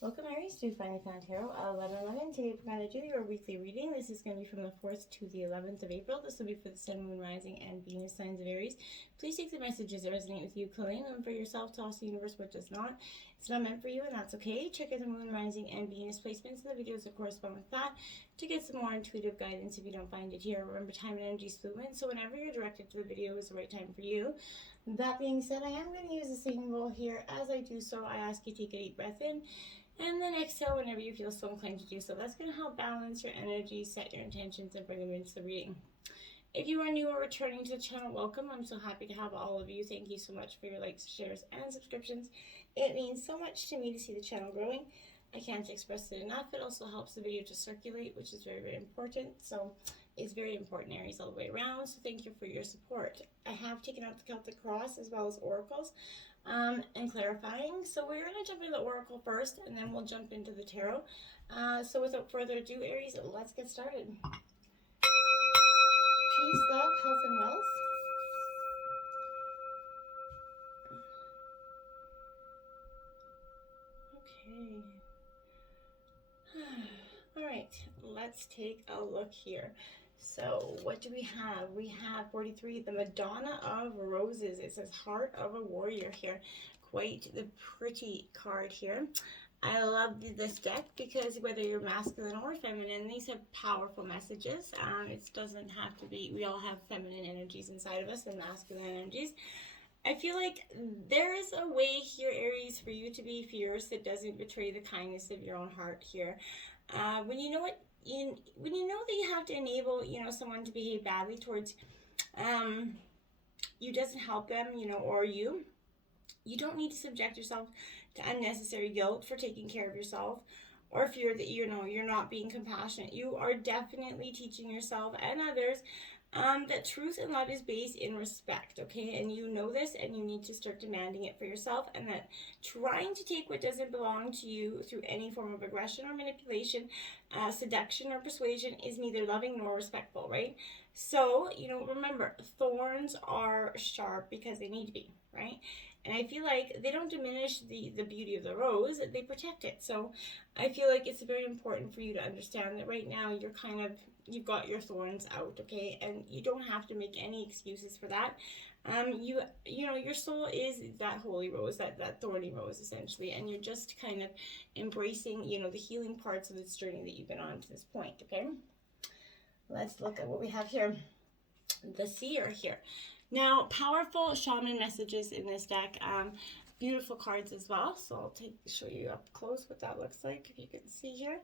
Welcome Aries to Finally Found Tarot 11/11. Today we're going to do your weekly reading. This is going to be from the 4th to the 11th of April. This will be for the Sun, Moon, Rising, and Venus signs of Aries. Please take the messages that resonate with you, claim them for yourself, toss the universe what does not. It's not meant for you, and that's okay. Check out the Moon, Rising, and Venus placements in the videos that correspond with that to get some more intuitive guidance if you don't find it here. Remember, time and energy is fluid, so whenever you're directed to the video is the right time for you. That being said, I am going to use the same rule here. As I do so, I ask you to take a deep breath in and then exhale whenever you feel so inclined to do so. That's going to help balance your energy, set your intentions, and bring them into the reading. If you are new or returning to the channel, welcome. I'm so happy to have all of you. Thank you so much for your likes, shares, and subscriptions. It means so much to me to see the channel growing. I can't express it enough. It also helps the video to circulate, which is very, very important. So it's very important, Aries, all the way around. So thank you for your support. I have taken out the Celtic Cross as well as oracles. And clarifying. So we're going to jump into the oracle first, and then we'll jump into the tarot. So without further ado, Aries, let's get started. Peace, love, health, and wealth. Okay. All right, let's take a look here. So what do we have? We have 43, the Madonna of Roses. It says Heart of a Warrior here. Quite the pretty card here. I love this deck because whether you're masculine or feminine, these have powerful messages. It doesn't have to be, we all have feminine energies inside of us and masculine energies. I feel like there is a way here, Aries, for you to be fierce that doesn't betray the kindness of your own heart here. When you know what, when you know that you have to enable, someone to behave badly towards you doesn't help them, or you don't need to subject yourself to unnecessary guilt for taking care of yourself or fear that, you're not being compassionate. You are definitely teaching yourself and others that truth and love is based in respect, okay? And you know this, and you need to start demanding it for yourself, and that trying to take what doesn't belong to you through any form of aggression or manipulation, seduction or persuasion is neither loving nor respectful, right? So, remember, thorns are sharp because they need to be, right? And I feel like they don't diminish the beauty of the rose, they protect it. So I feel like it's very important for you to understand that right now you've got your thorns out, okay? And you don't have to make any excuses for that. Your soul is that holy rose, that thorny rose essentially, and you're just kind of embracing, the healing parts of this journey that you've been on to this point, okay? Let's look at what we have here. The Seer here. Now, powerful shaman messages in this deck. Beautiful cards as well. So I'll show you up close what that looks like, if you can see here.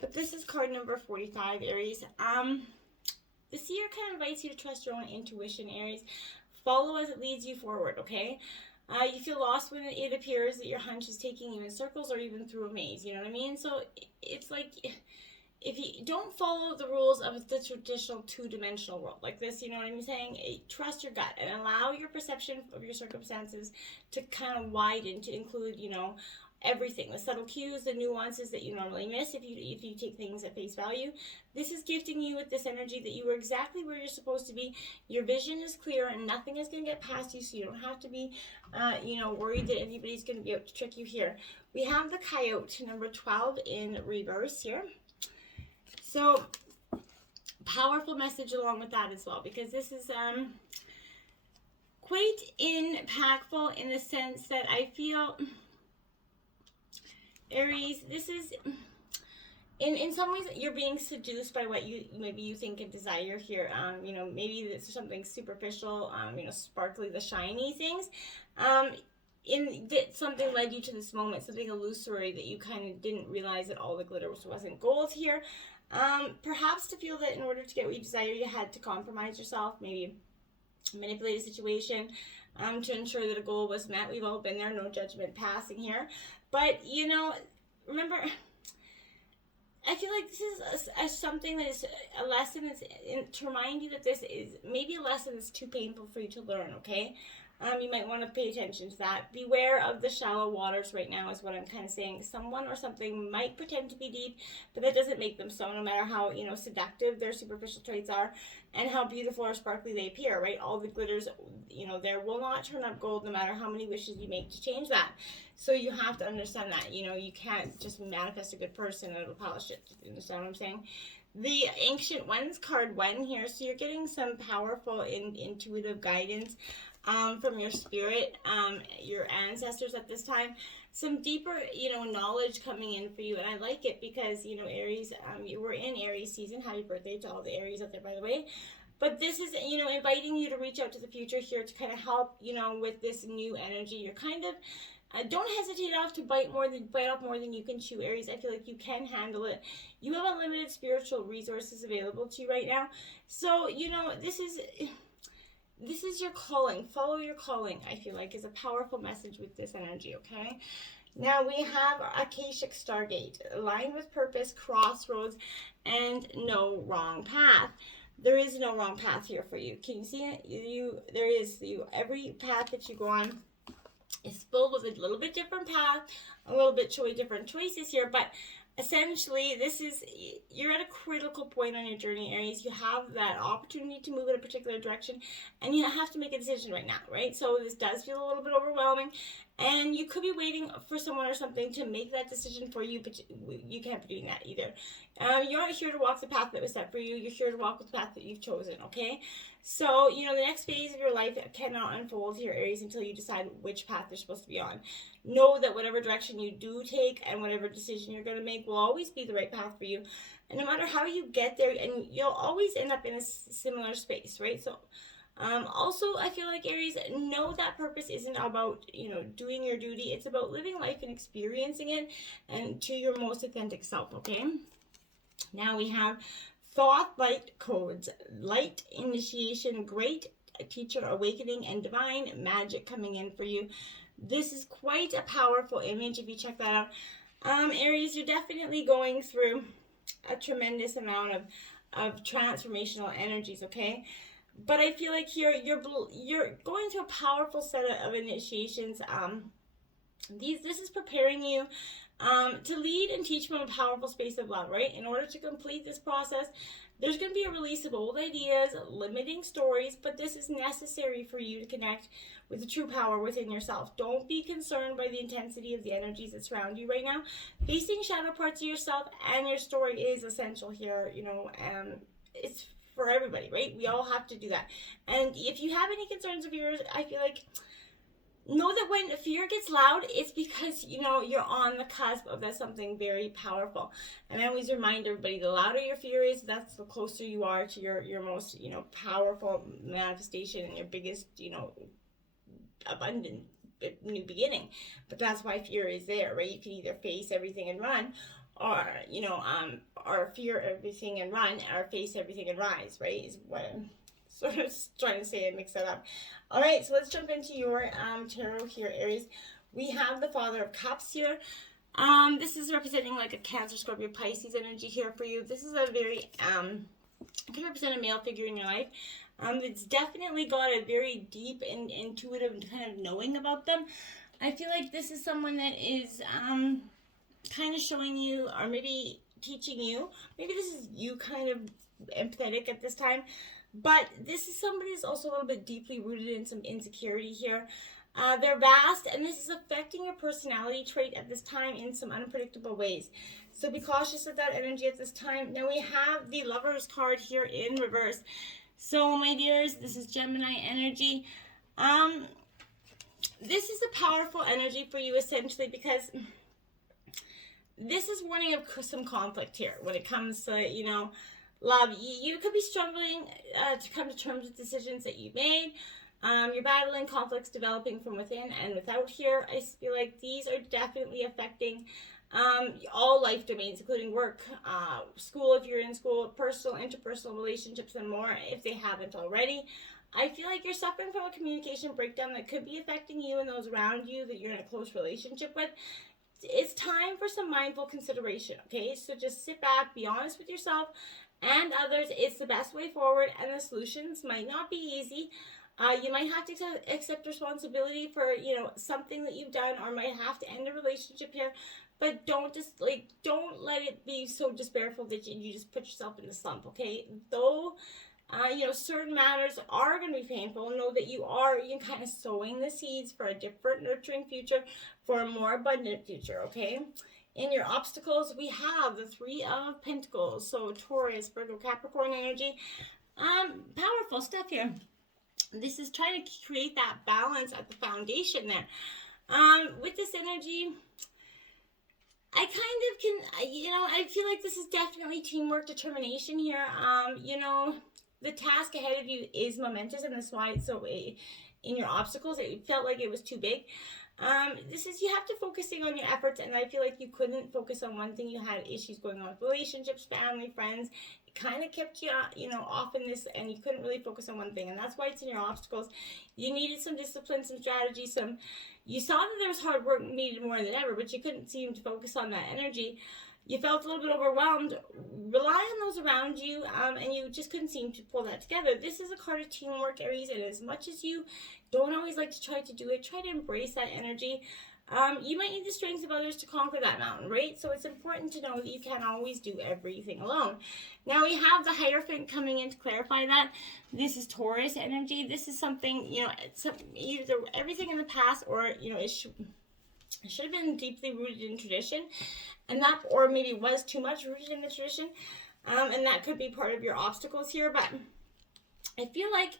But this is card number 45, Aries. The Seer kind of invites you to trust your own intuition, Aries. Follow as it leads you forward, okay? You feel lost when it appears that your hunch is taking you in circles or even through a maze, you know what I mean? So it's like, if you don't follow the rules of the traditional two-dimensional world like this, you know what I'm saying? Trust your gut and allow your perception of your circumstances to kind of widen to include, everything, the subtle cues, the nuances that you normally miss if you take things at face value. This is gifting you with this energy that you are exactly where you're supposed to be. Your vision is clear and nothing is going to get past you, so you don't have to be, worried that anybody's going to be out to trick you here. We have the Coyote, number 12 in reverse here. So, powerful message along with that as well, because this is quite impactful in the sense that I feel, Aries, this is, in some ways, you're being seduced by what maybe you think and desire here. Maybe it's something superficial, sparkly, the shiny things. Something led you to this moment, something illusory that you kind of didn't realize that all the glitter wasn't gold here. Perhaps to feel that in order to get what you desire, you had to compromise yourself, maybe manipulate a situation to ensure that a goal was met. We've all been there, no judgment passing here. But, remember, I feel like this is something that is a lesson to remind you that this is maybe a lesson that's too painful for you to learn, okay? You might want to pay attention to that. Beware of the shallow waters right now is what I'm kind of saying. Someone or something might pretend to be deep, but that doesn't make them so, no matter how, seductive their superficial traits are and how beautiful or sparkly they appear, right? All the glitters, there will not turn up gold no matter how many wishes you make to change that. So you have to understand that, you can't just manifest a good person and it'll polish it. You understand what I'm saying? The Ancient Ones card 1 here, so you're getting some powerful intuitive guidance from your spirit, your ancestors at this time. Some deeper, knowledge coming in for you, and I like it because, Aries, we're in Aries season. Happy birthday to all the Aries out there, by the way. But this is, inviting you to reach out to the future here to kind of help, with this new energy. You're kind of, don't hesitate to bite off more than you can chew, Aries. I feel like you can handle it. You have unlimited spiritual resources available to you right now. So, this is your calling. Follow your calling, I feel like, is a powerful message with this energy, okay? Now we have Akashic Stargate, aligned with purpose, crossroads, and no wrong path. There is no wrong path here for you. Can you see it? There is. Every path that you go on is filled with a little bit different path, a little bit different choices here, but essentially, you're at a critical point on your journey, Aries. You have that opportunity to move in a particular direction, and you have to make a decision right now, right? So this does feel a little bit overwhelming, and you could be waiting for someone or something to make that decision for you, but you can't be doing that either. You're not here to walk the path that was set for you. You're here to walk the path that you've chosen, okay? So, the next phase of your life cannot unfold here, Aries, until you decide which path you're supposed to be on. Know that whatever direction you do take and whatever decision you're going to make will always be the right path for you. And no matter how you get there, and you'll always end up in a similar space, right? So, also, I feel like, Aries, know that purpose isn't about, doing your duty. It's about living life and experiencing it and to your most authentic self, okay? Now we have Thought Light Codes, light initiation, great teacher awakening, and divine magic coming in for you. This is quite a powerful image if you check that out. Aries, you're definitely going through a tremendous amount of transformational energies, okay? But I feel like here you're going through a powerful set of initiations. This is preparing you to lead and teach from a powerful space of love, right? In order to complete this process, there's going to be a release of old ideas, limiting stories, but this is necessary for you to connect with the true power within yourself. Don't be concerned by the intensity of the energies that surround you right now. Facing shadow parts of yourself and your story is essential here, it's for everybody, right? We all have to do that. And if you have any concerns of yours, I feel like, know that when fear gets loud, it's because, you're on the cusp of something very powerful. And I always remind everybody, the louder your fear is, that's the closer you are to your most, powerful manifestation and your biggest, abundant new beginning. But that's why fear is there, right? You can either face everything and run, or, or fear everything and run, or face everything and rise, right? Is what I'm sort of trying to say and mix that up. All right, so let's jump into your tarot here, Aries. We have the Father of Cups here. This is representing like a Cancer, Scorpio, Pisces energy here for you. This is a very, can represent a male figure in your life. It's definitely got a very deep and intuitive kind of knowing about them. I feel like this is someone that is kind of showing you, or maybe teaching you. Maybe this is you kind of empathetic at this time. But this is somebody who's also a little bit deeply rooted in some insecurity here. They're vast, and this is affecting your personality trait at this time in some unpredictable ways. So be cautious of that energy at this time. Now we have the Lovers card here in reverse. So, my dears, this is Gemini energy. This is a powerful energy for you, essentially, because this is warning of some conflict here when it comes to, love. You could be struggling to come to terms with decisions that you made. You're battling conflicts developing from within and without here. I feel like these are definitely affecting all life domains, including work, school if you're in school, personal, interpersonal relationships, and more if they haven't already. I feel like you're suffering from a communication breakdown that could be affecting you and those around you that you're in a close relationship with. It's time for some mindful consideration, okay? So just sit back, be honest with yourself and others. It's the best way forward, and the solutions might not be easy. You might have to accept responsibility for, something that you've done, or might have to end a relationship here. But don't don't let it be so despairful that you just put yourself in the slump, okay? Though, certain matters are going to be painful. Know that you kind of sowing the seeds for a different, nurturing future, for a more abundant future, okay? In your obstacles, we have the Three of Pentacles. So Taurus, Virgo, Capricorn energy. Powerful stuff here. This is trying to create that balance at the foundation there. With this energy, I kind of can, I feel like this is definitely teamwork, determination here. The task ahead of you is momentous, and that's why it's so, in your obstacles, it felt like it was too big. This is, you have to focusing on your efforts, and I feel like you couldn't focus on one thing. You had issues going on with relationships, family, friends. It kind of kept you, off in this, and you couldn't really focus on one thing, and that's why it's in your obstacles. You needed some discipline, some strategy, you saw that there was hard work needed more than ever, but you couldn't seem to focus on that energy. You felt a little bit overwhelmed. Rely on those around you, and you just couldn't seem to pull that together. This is a card of teamwork, Aries, and as much as you don't always like to try to do it, try to embrace that energy. You might need the strength of others to conquer that mountain, right? So it's important to know that you can't always do everything alone. Now we have the Hierophant coming in to clarify that. This is Taurus energy. This is something, it's either everything in the past, or, it should have been deeply rooted in tradition, and that, or maybe was too much rooted in the tradition, and that could be part of your obstacles here. But I feel like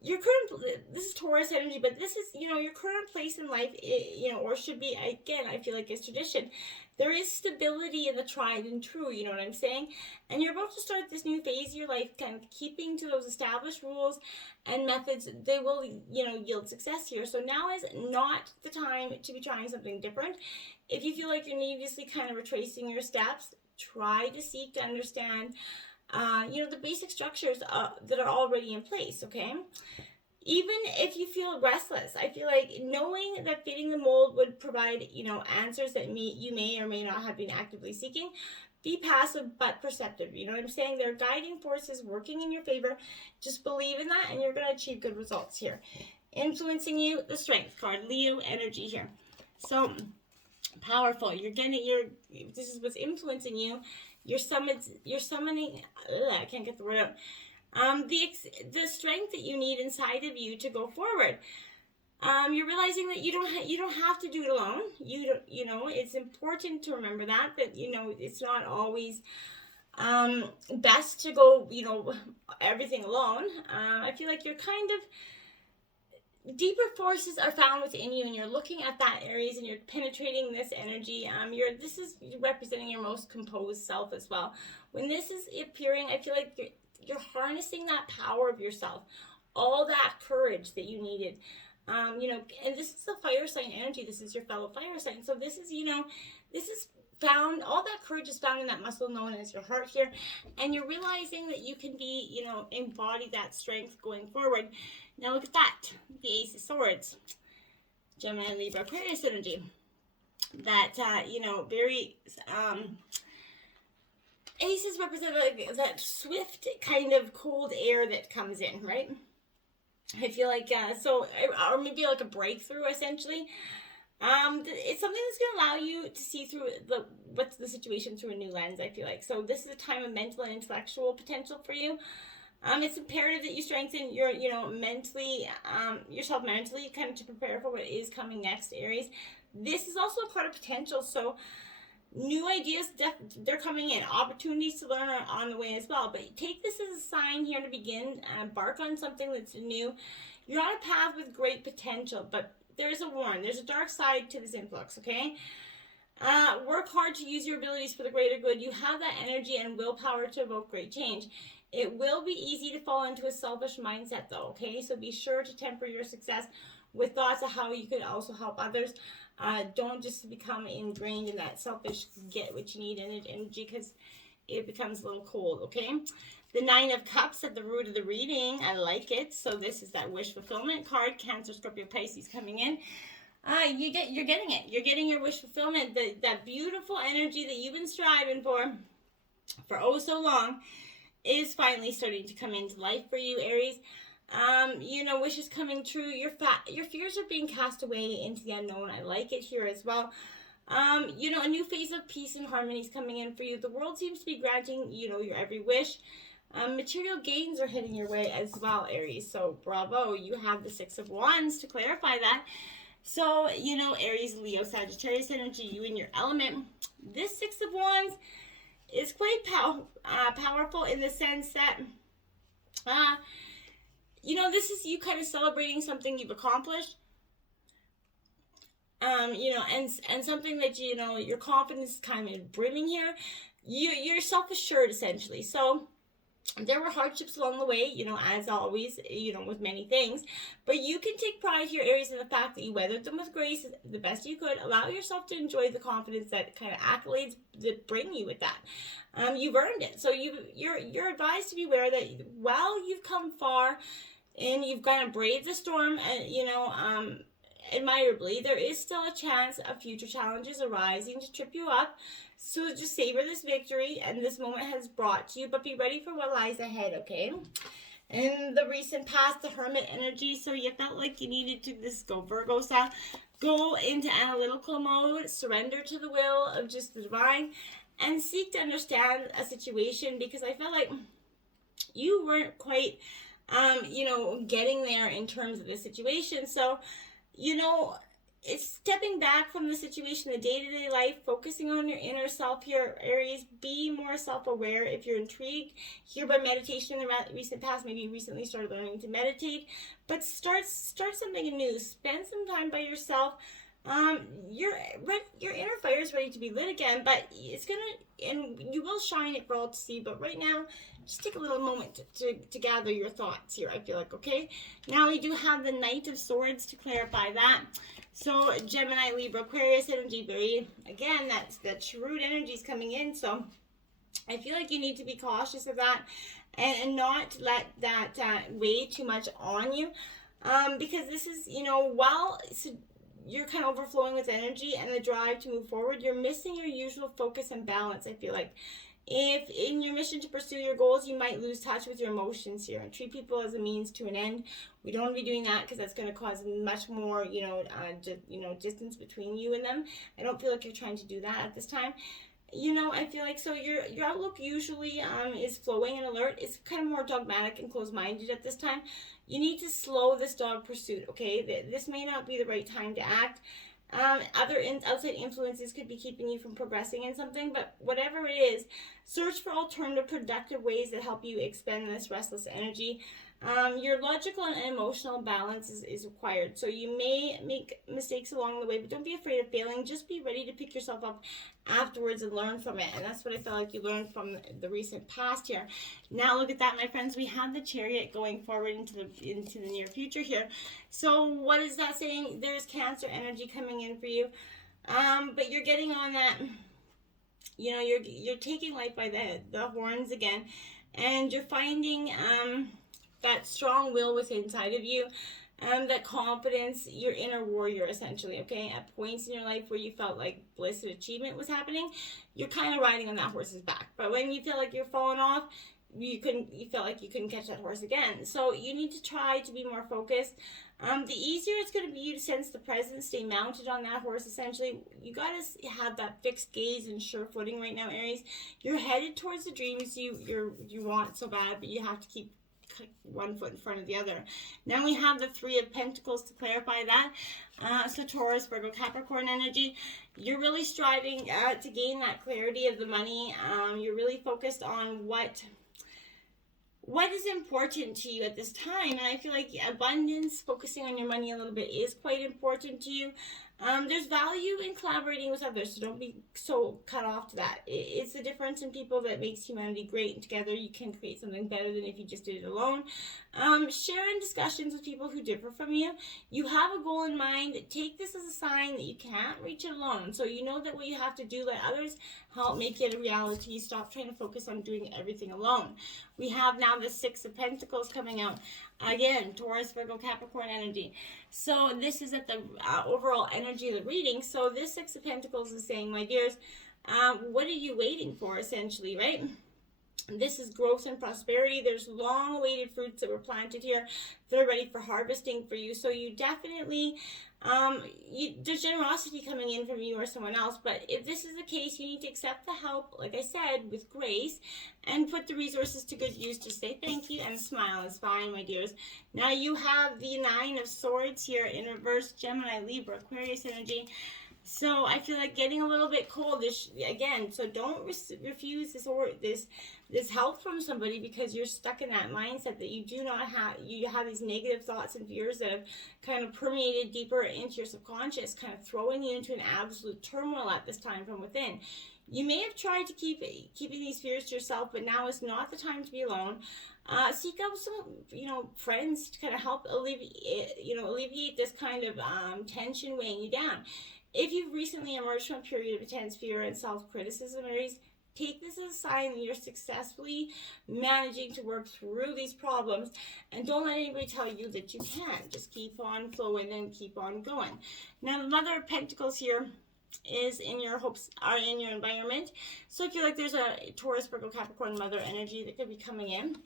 your current, this is Taurus energy, but this is, your current place in life, or should be, again, I feel like is tradition. There is stability in the tried and true, you know what I'm saying? And you're about to start this new phase of your life, kind of keeping to those established rules and methods. They will, yield success here. So now is not the time to be trying something different. If you feel like you're needlessly kind of retracing your steps, try to seek to understand the basic structures that are already in place, okay? Even if you feel restless, I feel like knowing that fitting the mold would provide, answers that you may or may not have been actively seeking. Be passive but perceptive. You know what I'm saying? There are guiding forces working in your favor. Just believe in that, and you're going to achieve good results here. Influencing you, the Strength card, Leo energy here. So powerful. This is what's influencing you. You're summoning, I can't get the word out. The strength that you need inside of you to go forward. You're realizing that you don't have to do it alone. It's important to remember that it's not always best to go, everything alone. I feel like you're kind of, deeper forces are found within you, and you're looking at that, Aries, and you're penetrating this energy. This is representing your most composed self as well. When this is appearing, I feel like you're harnessing that power of yourself, all that courage that you needed. And this is the fire sign energy. This is your fellow fire sign. So this is, this is found, all that courage is found in that muscle known as your heart here. And you're realizing that you can be, embody that strength going forward. Now look at that, the Ace of Swords, Gemini, Libra, Aquarius energy. That, very, Aces represent that swift kind of cold air that comes in, right? I feel like, or maybe like a breakthrough, essentially. It's something that's going to allow you to see through what's the situation through a new lens, I feel like. So this is a time of mental and intellectual potential for you. It's imperative that you strengthen your, yourself mentally, kind of to prepare for what is coming next, Aries. This is also a card of potential, so new ideas, they're coming in. Opportunities to learn are on the way as well. But take this as a sign here to begin and embark on something that's new. You're on a path with great potential, but there's a warning. There's a dark side to this influx, okay? Work hard to use your abilities for the greater good. You have that energy and willpower to evoke great change. It will be easy to fall into a selfish mindset, though, okay? So be sure to temper your success with thoughts of how you could also help others. Don't just become ingrained in that selfish get what you need energy, because it becomes a little cold, okay? The Nine of Cups at the root of the reading. I like it. So this is that wish fulfillment card. Cancer, Scorpio, Pisces coming in. You're getting it. You're getting your wish fulfillment. That beautiful energy that you've been striving for oh so long is finally starting to come into life for you, Aries. wishes coming true. Your fears are being cast away into the unknown. I like it here as well. A new phase of peace and harmony is coming in for you. The world seems to be granting, your every wish. Material gains are heading your way as well, Aries. So bravo, you have the Six of Wands to clarify that. So, Aries, Leo, Sagittarius energy, you and your element. This Six of Wands is quite powerful in the sense that, this is you kind of celebrating something you've accomplished. And something that, your confidence is kind of brimming here. You're self-assured, essentially. So, there were hardships along the way, as always, with many things. But you can take pride here, Aries, in the fact that you weathered them with grace the best you could. Allow yourself to enjoy the confidence that kind of accolades that bring you with that. You've earned it. So you're advised to be aware that while you've come far and you've kind of braved the storm, admirably, there is still a chance of future challenges arising to trip you up. So just savor this victory and this moment has brought to you, but be ready for what lies ahead, okay? In the recent past, the Hermit energy, so you felt like you needed to, this go Virgo style, go into analytical mode, surrender to the will of just the divine, and seek to understand a situation, because I felt like you weren't quite, getting there in terms of the situation. So, it's stepping back from the situation, the day-to-day life, focusing on your inner self here, Aries. Be more self-aware. If you're intrigued here by meditation in the recent past, maybe you recently started learning to meditate, but start something new. Spend some time by yourself. Your inner fire is ready to be lit again, but and you will shine it for all to see. But right now, just take a little moment to gather your thoughts here, I feel like, okay? Now we do have the Knight of Swords to clarify that. So Gemini, Libra, Aquarius energy, again, that shrewd energy is coming in. So I feel like you need to be cautious of that and not let that weigh too much on you. Because this is, while you're kind of overflowing with energy and the drive to move forward, you're missing your usual focus and balance, I feel like. If in your mission to pursue your goals, you might lose touch with your emotions here and treat people as a means to an end. We don't want to be doing that because that's going to cause much more, distance between you and them. I don't feel like you're trying to do that at this time. I feel like, so your outlook usually is flowing and alert. It's kind of more dogmatic and closed-minded at this time. You need to slow this dog pursuit, okay? This may not be the right time to act. Other outside influences could be keeping you from progressing in something, but whatever it is, search for alternative productive ways that help you expend this restless energy. Your logical and emotional balance is required. So you may make mistakes along the way, but don't be afraid of failing. Just be ready to pick yourself up afterwards and learn from it. And that's what I felt like you learned from the recent past here. Now look at that, my friends. We have the Chariot going forward into the near future here. So what is that saying? There's Cancer energy coming in for you. But you're getting on that, you're taking life by the horns again, and you're finding that strong will within inside of you, that confidence, your inner warrior, essentially, okay? At points in your life where you felt like bliss and achievement was happening, you're kind of riding on that horse's back. But when you feel like you're falling off, you felt like you couldn't catch that horse again. So you need to try to be more focused. The easier it's going to be you to sense the presence, stay mounted on that horse, essentially. You got to have that fixed gaze and sure footing right now, Aries. You're headed towards the dreams you want so bad, but you have to keep one foot in front of the other. Now we have the Three of Pentacles to clarify that. So Taurus, Virgo, Capricorn energy. You're really striving to gain that clarity of the money. You're really focused on what is important to you at this time, and I feel like abundance, focusing on your money a little bit, is quite important to you. There's value in collaborating with others, so don't be so cut off to that. It's the difference in people that makes humanity great, and together you can create something better than if you just did it alone. Share in discussions with people who differ from you. You have a goal in mind. Take this as a sign that you can't reach it alone. So you know that what you have to do, let others help make it a reality. Stop trying to focus on doing everything alone. We have now the Six of Pentacles coming out. Again, Taurus, Virgo, Capricorn energy. So this is at the overall energy of the reading. So this Six of Pentacles is saying, my dears, what are you waiting for, essentially, right? This is growth and prosperity. There's long awaited fruits that were planted here. They're ready for harvesting for you. So you definitely, there's generosity coming in from you or someone else. But if this is the case, you need to accept the help, like I said, with grace, and put the resources to good use. Just say thank you and smile. It's fine, my dears. Now you have the Nine of Swords here in reverse, Gemini, Libra, Aquarius energy. So I feel like getting a little bit coldish again. So don't refuse this help from somebody because you're stuck in that mindset that you do not have. You have these negative thoughts and fears that have kind of permeated deeper into your subconscious, kind of throwing you into an absolute turmoil at this time from within. You may have tried to keeping these fears to yourself, but now is not the time to be alone. Seek out some, friends to kind of help alleviate this kind of tension weighing you down. If you've recently emerged from a period of intense fear and self-criticism, Aries, take this as a sign that you're successfully managing to work through these problems, and don't let anybody tell you that you can't. Just keep on flowing and keep on going. Now, the Mother of Pentacles here is in your hopes, are in your environment. So I feel like there's a Taurus, Virgo, Capricorn mother energy that could be coming in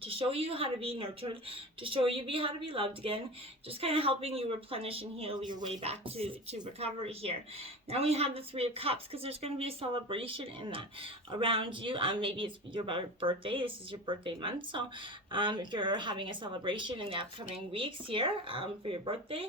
to show you how to be nurtured, to show you how to be loved again, just kind of helping you replenish and heal your way back to recovery here. Now we have the Three of Cups because there's going to be a celebration in that around you. Maybe it's your birthday. This is your birthday month. So if you're having a celebration in the upcoming weeks here for your birthday,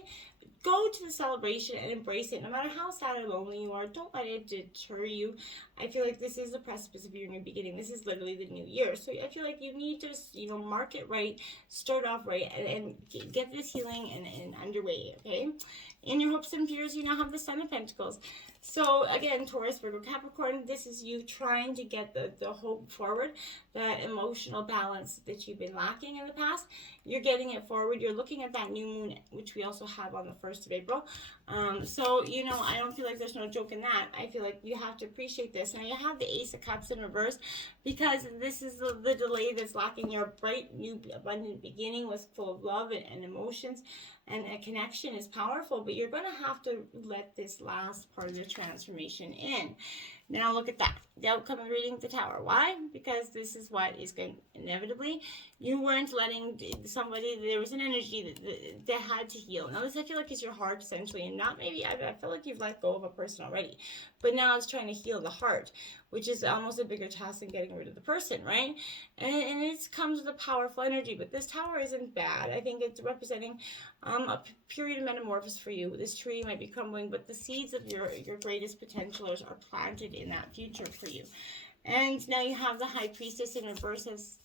go to the celebration and embrace it. No matter how sad or lonely you are, don't let it deter you. I feel like this is the precipice of your new beginning. This is literally the new year. So I feel like you need to, mark it right, start off right, and get this healing and underway, okay? In your hopes and fears, you now have the Sun of Pentacles. So again, Taurus, Virgo, Capricorn, this is you trying to get the hope forward, that emotional balance that you've been lacking in the past. You're getting it forward. You're looking at that new moon, which we also have on the 1st of April. So, I don't feel like there's no joke in that. I feel like you have to appreciate this. Now, you have the Ace of Cups in reverse because this is the delay that's lacking. Your bright, new, abundant beginning was full of love and emotions, and a connection is powerful, but you're going to have to let this last part of the transformation in. Now look at that. The outcome of reading the Tower. Why? Because this is what is going to inevitably, you weren't letting somebody, there was an energy that had to heal. Now this I feel like is your heart essentially, and not maybe, I feel like you've let go of a person already, but now it's trying to heal the heart, which is almost a bigger task than getting rid of the person, right? And it comes with a powerful energy, but this Tower isn't bad. I think it's representing a period of metamorphosis for you. This tree might be crumbling, but the seeds of your greatest potential are planted in that future for you. And now you have the High Priestess in reverse. As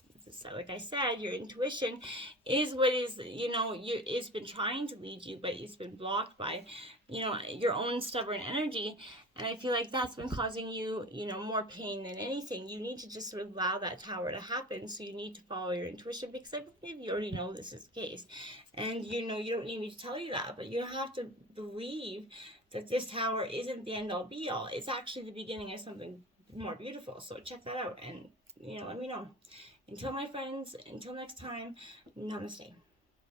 like I said, your intuition is what is, it's been trying to lead you, but it's been blocked by, your own stubborn energy. And I feel like that's been causing you, more pain than anything. You need to just sort of allow that Tower to happen. So you need to follow your intuition, because I believe you already know this is the case. And, you don't need me to tell you that, but you have to believe that this Tower isn't the end all be all. It's actually the beginning of something more beautiful. So check that out and, let me know. Until my friends, until next time, namaste.